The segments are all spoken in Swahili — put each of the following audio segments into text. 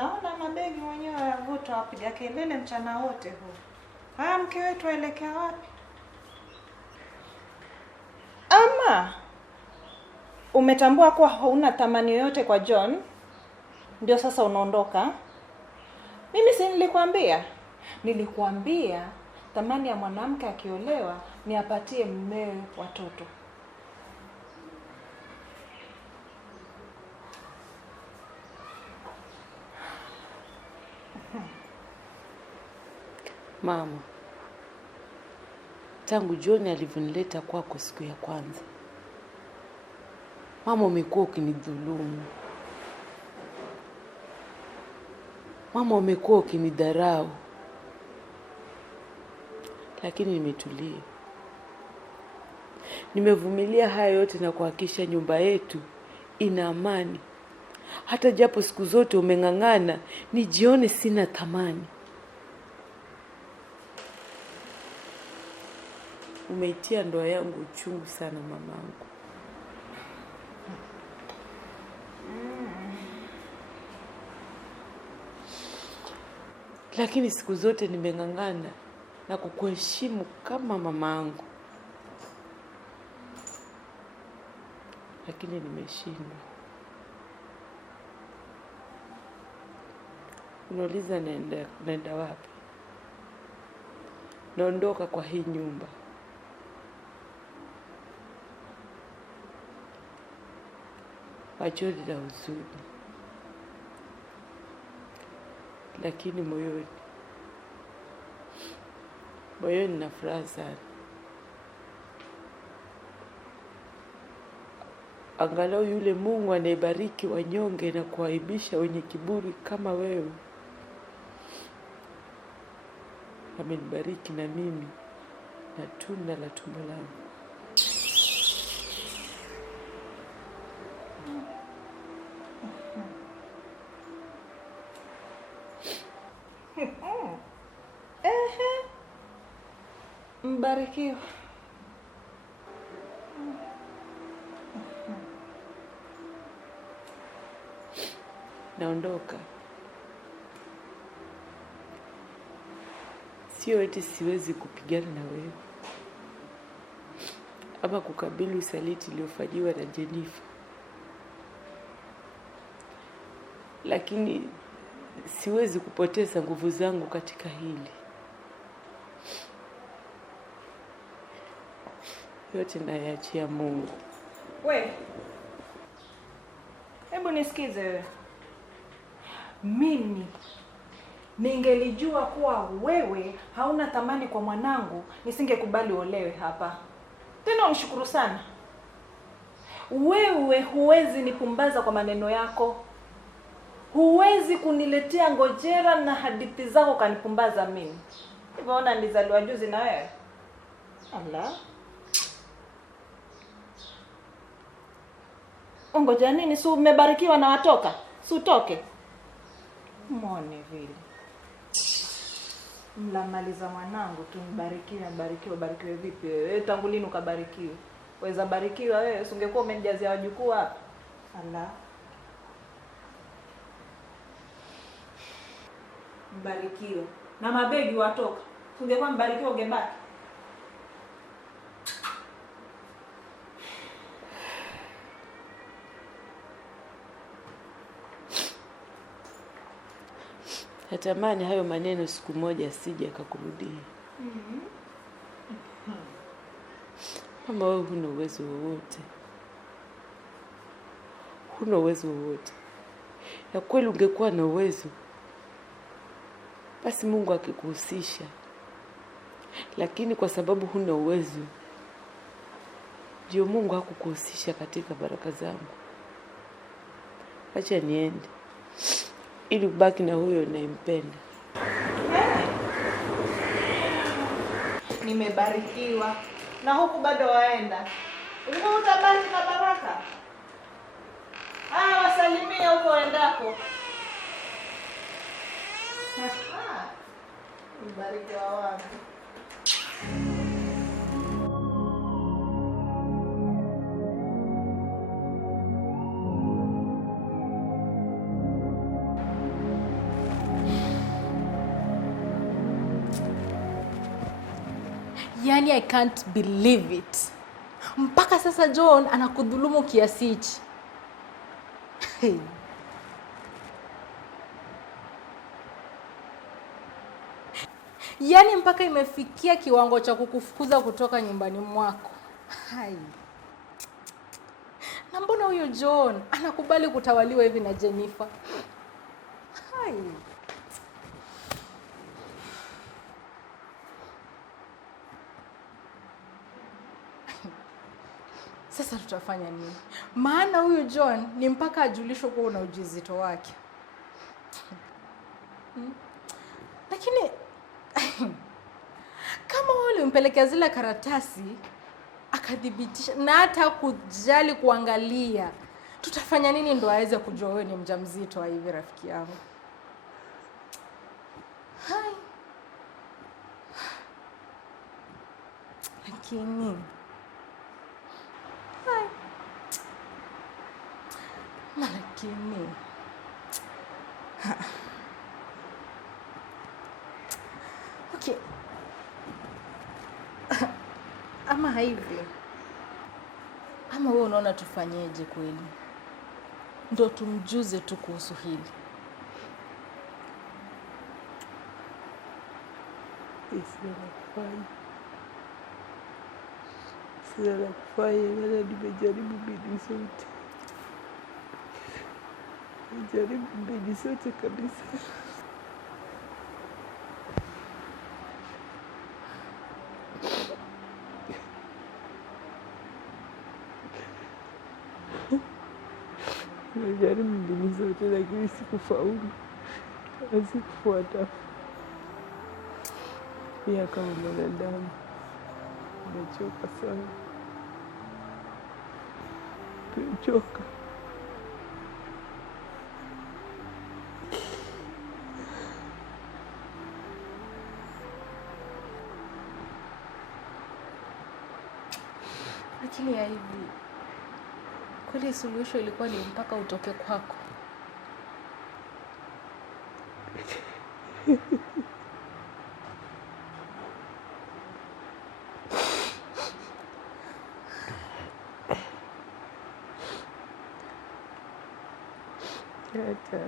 Naona mabegi mwenyewe yavuta wapiga kelele mchana wote huu. Haya, mke wetu aelekea wapi? Ama umetambua kuwa hauna thamani yoyote kwa John, ndio sasa unaondoka? Mimi si nilikwambia? Nilikuambia thamani ya mwanamke akiolewa ni apatie mumewe watoto. Mama, tangu John alivyonileta kwako siku ya kwanza, mama, umekuwa ukinidhulumu. Mama, umekuwa ukinidharau. Lakini nimetulia. Nimevumilia haya yote na kuhakikisha nyumba yetu ina amani. Hata japo siku zote umeng'ang'ana nijione sina thamani. Umeitia ndoa yangu uchungu sana mamangu. Lakini siku zote nimeng'ang'ana na kukuheshimu kama mamangu. Lakini nimeshindwa. Unauliza naenda wapi? Naondoka kwa hii nyumba. Machozi na huzuni. Lakini moyoni na furaha sana. Angalau yule Mungu anayebariki wanyonge na kuaibisha wenye kiburi kama wewe amenibariki na mimi na tunda la tumbo langu. Mbarikiwa. Naondoka. Sio eti siwezi kupigana na wewe ama kukabili usaliti uliofanyiwa na Jennifer. Lakini siwezi kupoteza nguvu zangu katika hili. Yote nayaachia Mungu. We, hebu nisikize wewe. Mimi ningelijua kuwa wewe hauna thamani kwa mwanangu, nisingekubali olewe hapa. Tena unishukuru sana. Wewe huwezi nipumbaza kwa maneno yako. Huwezi kuniletea ngojera na hadithi zako kanipumbaza mimi. Hivyo ona nilizaliwa juzi na wewe. Allah. Ngoja nini? Si umebarikiwa na watoka? Si utoke. Muone vile. Mlamaliza mwanangu tu mbarikiwe, barikiwe vipi wewe? Tangu lini ukabarikiwa? Waweza barikiwa wewe, usingekuwa umenijazia wajukuu hapa. Allah. Mbarikiwe. Na mabegi watoka. Usingekuwa mbarikiwa ungebaki. Natamani hayo maneno siku moja asije akakurudia. Mama, wewe huna uwezo wowote. Huna uwezo wowote. Na kweli ungekuwa na uwezo, basi Mungu akikuhusisha. Lakini kwa sababu huna uwezo, ndio Mungu hakukuhusisha katika baraka zangu. Acha niende ili ubaki na huyo unayempenda. Nimebarikiwa na huku bado waenda. Ulikuwa utabaki na baraka. Wasalimie huko endako. Mbarikiwa wangu. Yaani I can't believe it. Mpaka sasa John anakudhulumu kiasi hichi. Hey. Yaani mpaka imefikia kiwango cha kukufukuza kutoka nyumbani mwako. Hai. Na mbona huyo John anakubali kutawaliwa hivi na Jennifer? Hai. Sasa tutafanya nini? Maana huyu John ni mpaka ajulishwe kuwa una ujauzito wake. Lakini kama wewe ulimpelekea zile karatasi akadhibitisha na hata kujali kuangalia, tutafanya nini ndo aweze kujua wewe ni mjamzito wa hivi rafiki yangu? Hai. Lakini lakini okay. Ama hivi, ama wewe unaona tufanyeje kweli? Ndo tumjuze tu kuhusu hili. Sina la kufanya, maana nimejaribu mbinu zote. Nimejaribu mbinu zote kabisa. Nimejaribu mbinu zote lakini sikufaulu. Sikufuata. Pia kama mwanadamu nimechoka sana. Tumechoka. Lakini ya hivi, kweli suluhisho ilikuwa ni mpaka utoke kwako? Hata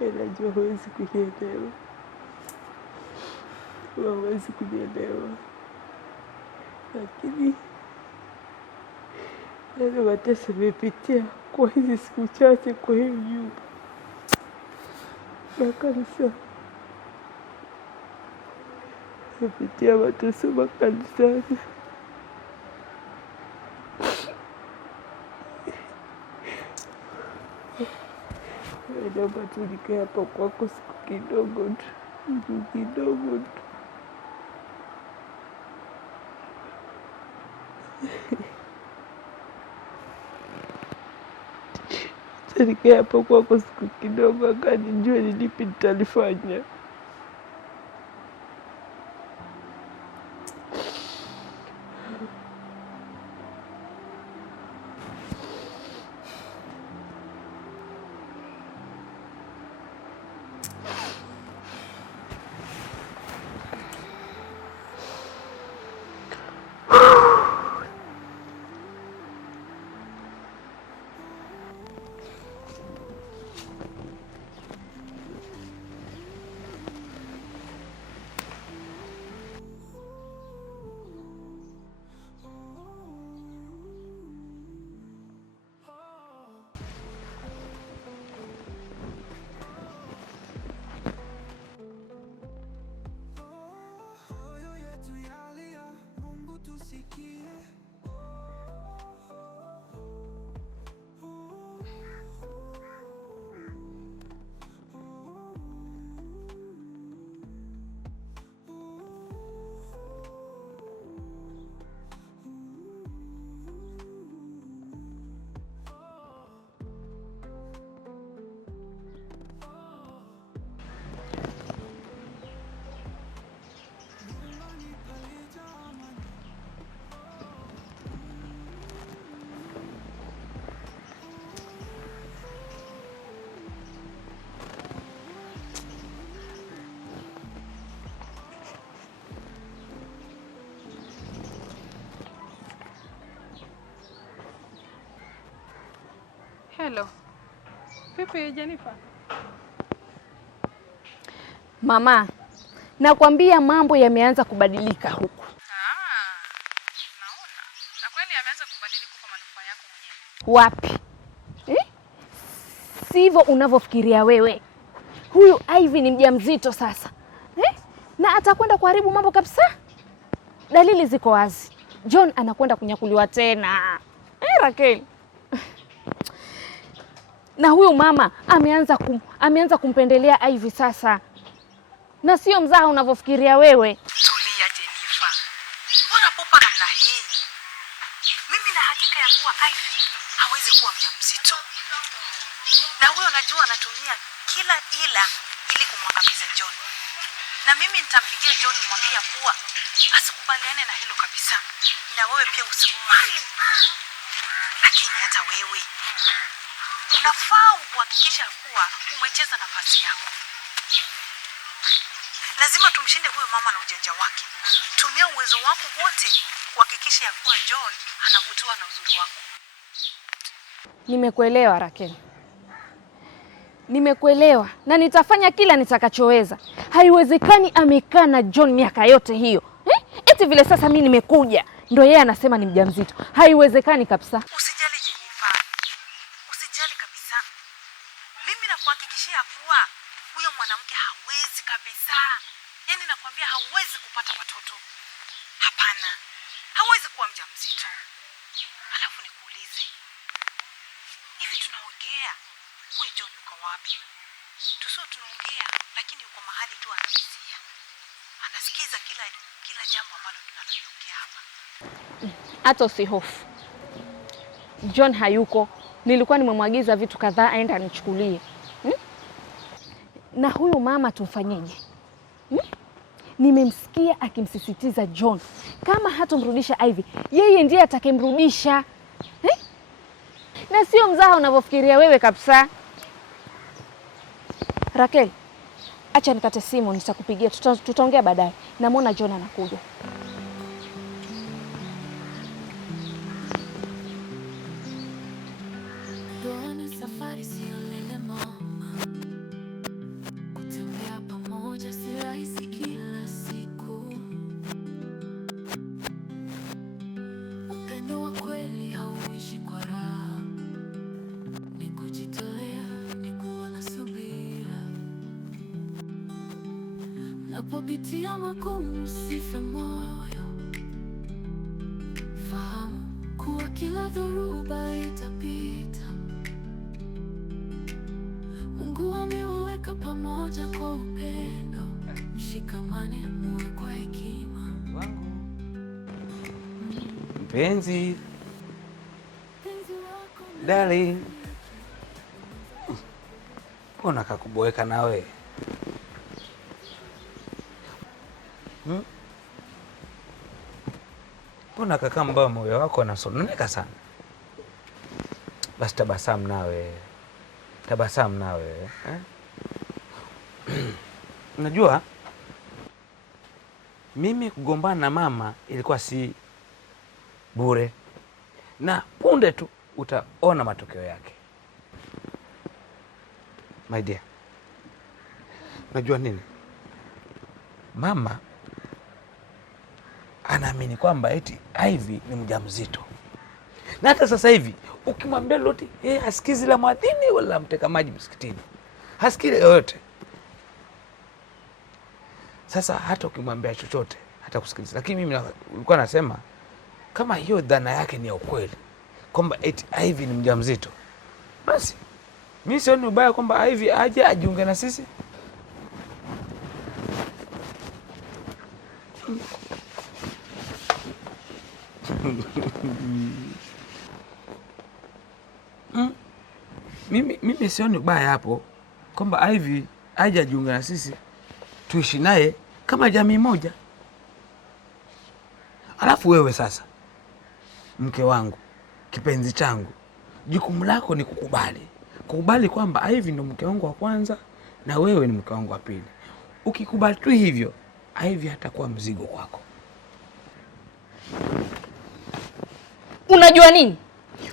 najua huwezi kunielewa. Huwezi kunielewa. Lakini yale mateso nimepitia kwa hizi siku chache kwa hiyo nyumba na kanisa. Nimepitia mateso makanisani. Naomba tu nikae hapa kwako siku kidogo tu. Siku kidogo tu. Nikae hapa kwako siku kidogo akanijue ni lipi nitalifanya. Hello. Vipi Jennifer? Mama, nakwambia mambo yameanza kubadilika huku. Naona. Na kweli yameanza kubadilika kwa manufaa yako mwenyewe. Wapi? Sivyo unavyofikiria wewe. Huyu Ivy ni mjamzito sasa. Na atakwenda kuharibu mambo kabisa. Dalili ziko wazi. John anakwenda kunyakuliwa tena. Raquel. Na huyu mama ameanza kumpendelea Ivy sasa. Na sio mzaha unavyofikiria wewe. Tulia Jennifer. Mbona popa namna hii? Mimi na hakika ya kuwa Ivy hawezi kuwa mjamzito. Na huyo najua anatumia kila ila ili kumwangamiza John. Na mimi nitampigia John mwambie kuwa asikubaliane na hilo kabisa. Na wewe pia usikubali. Lakini hata wewe unafaa kuhakikisha kuwa umecheza nafasi yako. Lazima tumshinde huyo mama na ujanja wake. Tumia uwezo wako wote kuhakikisha ya kuwa John anavutiwa na uzuri wako. Nimekuelewa Raquel. Nimekuelewa na nitafanya kila nitakachoweza. Haiwezekani amekaa na John miaka yote hiyo. Eti vile sasa mimi nimekuja ndio yeye anasema ni mjamzito. Haiwezekani kabisa. Usijali Jennifer. Usijali kabisa. Mimi nakuhakikishia kuwa huyo mwanamke hawezi kabisa. Yaani nakwambia hawezi kupata watoto. Hapana. Hawezi kuwa mjamzito. Alafu nikuulize. Hivi tunaongea. Huyu John yuko wapi? Tusio tunaongea lakini yuko mahali tu anasikia. Anasikiza kila jambo ambalo tunalotokea hapa. Hata usihofu. John hayuko. Nilikuwa nimemwagiza vitu kadhaa aenda anichukulie. Na huyu mama tumfanyeje? Nimemsikia akimsisitiza John kama hatomrudisha Ivy, yeye ndiye atakemrudisha. Na sio mzaha unavyofikiria wewe kabisa. Raquel, acha nikate simu nitakupigia, tutaongea baadaye. Namuona John anakuja. Safari sio lele mama. Kutembea pamoja si rahisi kila siku. Upendo wa kweli hauishi kwa raha. Ni kujitolea, ni kuwa na subira. Unapopitia magumu usife moyo. Fahamu kuwa kila dhoruba itapita. Mungu amewaweka pamoja kwa upendo. Mshikamane muwe kwa hekima. Mpenzi, darling, mbona kakuboeka nawe? Mbona kaka mbao moyo wako unasononeka sana? Basi tabasamu nawe. Tabasamu nawe. Unajua mimi kugombana na mama ilikuwa si bure. Na punde tu utaona matokeo yake. My dear. Unajua nini? Mama anaamini kwamba eti Ivy ni mjamzito. Na hata sasa hivi ukimwambia lolote, hasikizi la mwadhini wala mteka maji msikitini. Hasikii yoyote. Sasa hata ukimwambia chochote hata kusikiliza. Lakini mimi nilikuwa nasema kama hiyo dhana yake ni ya ukweli kwamba eti Ivy ni mjamzito, basi mimi sioni ubaya kwamba Ivy aje ajiunge na sisi. Mimi sioni ubaya hapo kwamba Ivy aje ajiunge na sisi, tuishi naye kama jamii moja. Alafu wewe sasa, mke wangu, kipenzi changu, jukumu lako ni kukubali kwamba Ivy ndo mke wangu wa kwanza na wewe ni mke wangu wa pili. Ukikubali tu hivyo, Ivy hatakuwa mzigo kwako. Unajua nini?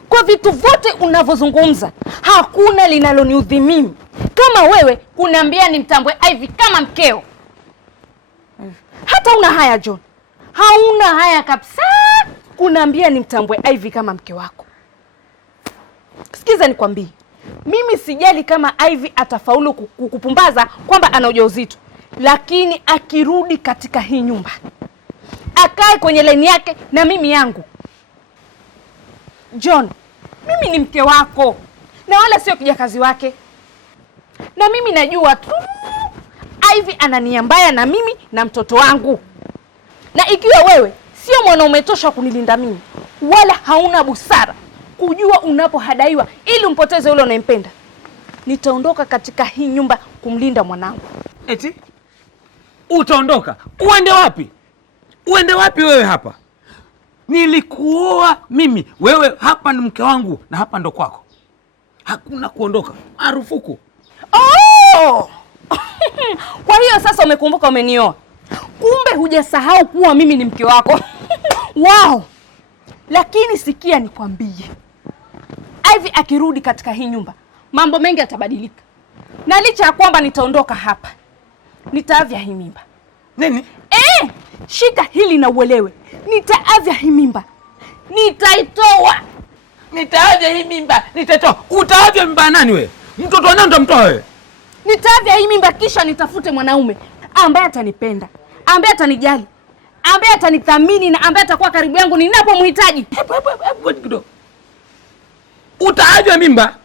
Kwa vitu vyote unavyozungumza, hakuna linaloniudhi mimi kama wewe kuniambia nimtambue Ivy kama mkeo. Hata una haya John. Hauna haya kabisa kuniambia nimtambue Ivy kama mke wako. Sikiza nikwambie. Mimi sijali kama Ivy atafaulu kukupumbaza kwamba ana ujauzito. Lakini akirudi katika hii nyumba, akae kwenye laini yake na mimi yangu. John, mimi ni mke wako na wala sio kijakazi wake. Na mimi najua tu Ivy ana nia mbaya na mimi na mtoto wangu. Na ikiwa wewe sio mwanaume tosha kunilinda mimi, wala hauna busara kujua unapohadaiwa ili umpoteze yule unayempenda, nitaondoka katika hii nyumba kumlinda mwanangu. Eti? Utaondoka? Uende wapi? Uende wapi wewe hapa? Nilikuoa mimi. Wewe hapa ni mke wangu na hapa ndo kwako. Hakuna kuondoka. Marufuku. Oh! Kwa hiyo sasa umekumbuka umenioa. Kumbe hujasahau kuwa mimi ni mke wako. Wow! Lakini sikia nikwambie. Ivy akirudi katika hii nyumba, mambo mengi yatabadilika. Na licha ya kwamba nitaondoka hapa, nitaavya hii mimba. Nini? Shika hili na uelewe. Nitaavya hii mimba. Nitaitoa. Nitaavya hii mimba. Nitaitoa. Utaavya mimba nani wewe? Mtoto wa nani utamtoa wewe? Nitaavya hii mimba kisha nitafute mwanaume ambaye atanipenda, ambaye atanijali, ambaye atanithamini na ambaye atakuwa karibu yangu ninapomhitaji. Hebu kidogo. Utaavya mimba?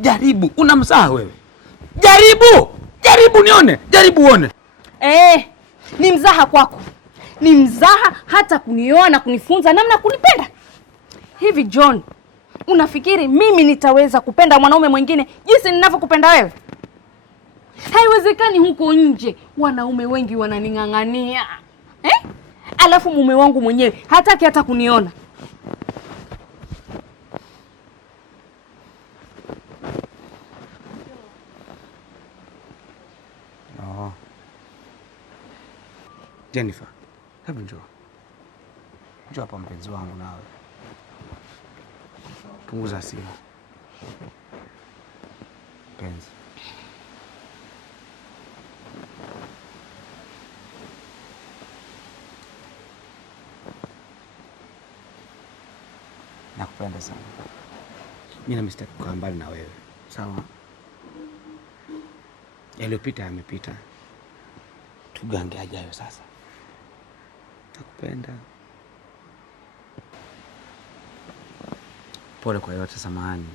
Jaribu, unamsaha wewe. Jaribu! Jaribu nione, jaribu uone. Ni mzaha kwako. Ni mzaha hata kunioa na kunifunza namna kunipenda. Hivi John, unafikiri mimi nitaweza kupenda mwanaume mwingine jinsi ninavyokupenda wewe? Haiwezekani. Huko nje wanaume wengi wananing'ang'ania. Alafu mume wangu mwenyewe hataki hata kuniona. Jennifer, hebu njoo. Njoo hapa mpenzi wangu nawe. Punguza hasira. Mpenzi. Nakupenda sana. Mimi namstaki kukaa mbali na wewe. Sawa? Yaliyopita yamepita. Tugange ajayo sasa. Nakupenda. Pole kwa yote, samahani.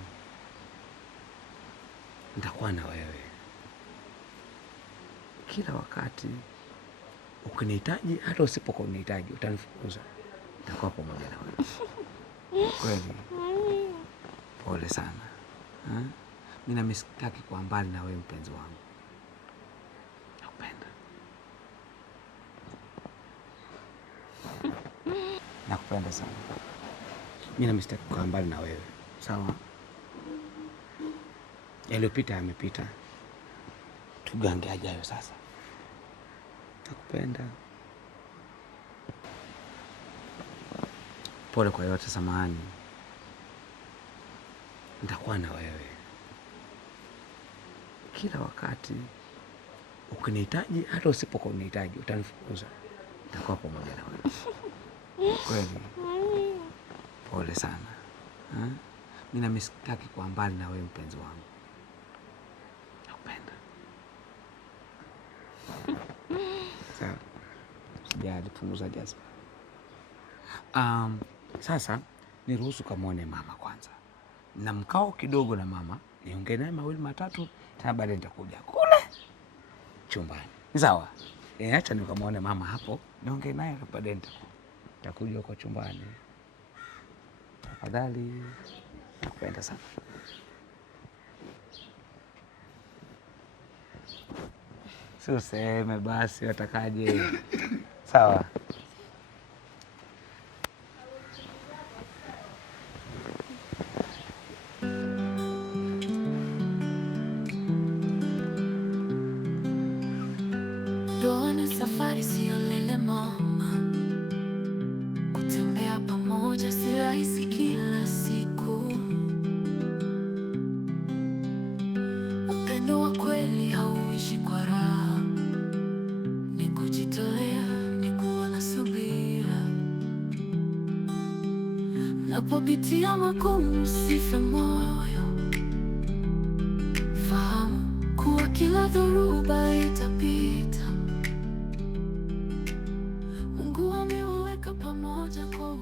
Nitakuwa na wewe kila wakati. Ukinihitaji hata usipokuwa unihitaji, utanifukuza. Nitakuwa pamoja na wewe. Kweli. Pole sana. Mimi namstaki kuwa mbali na wewe mpenzi wangu. Nakupenda. Nakupenda sana. Mimi namstaki kukaa mbali na wewe. Sawa? Yaliyopita yamepita. Tugange ajayo sasa. Nakupenda. Pole kwa yote, samahani. Nitakuwa na wewe kila wakati. Ukinihitaji hata usipokuwa unihitaji, utanifukuza. Nitakuwa pamoja na wewe. Kweli. Pole sana. Mimi namstaki kuwa mbali na wewe mpenzi wangu. Nakupenda. Sawa. Sijali, punguza jazba. Sasa niruhusu kamwone mama kwanza. Na mkao kidogo na mama, niongee naye mawili matatu, tena baadaye nitakuja kule chumbani. Sawa? Acha nikamwone mama hapo, niongee naye baadaye nitakuja huko chumbani. Tafadhali. Nakupenda sana. Si useme basi, watakaje? Sawa. Ndoa na safari sio lele mama, kutembea pamoja si rahisi. Unapopitia magumu usife moyo, fahamu kuwa kila dhoruba itapita. Mungu amewaweka pamoja kwa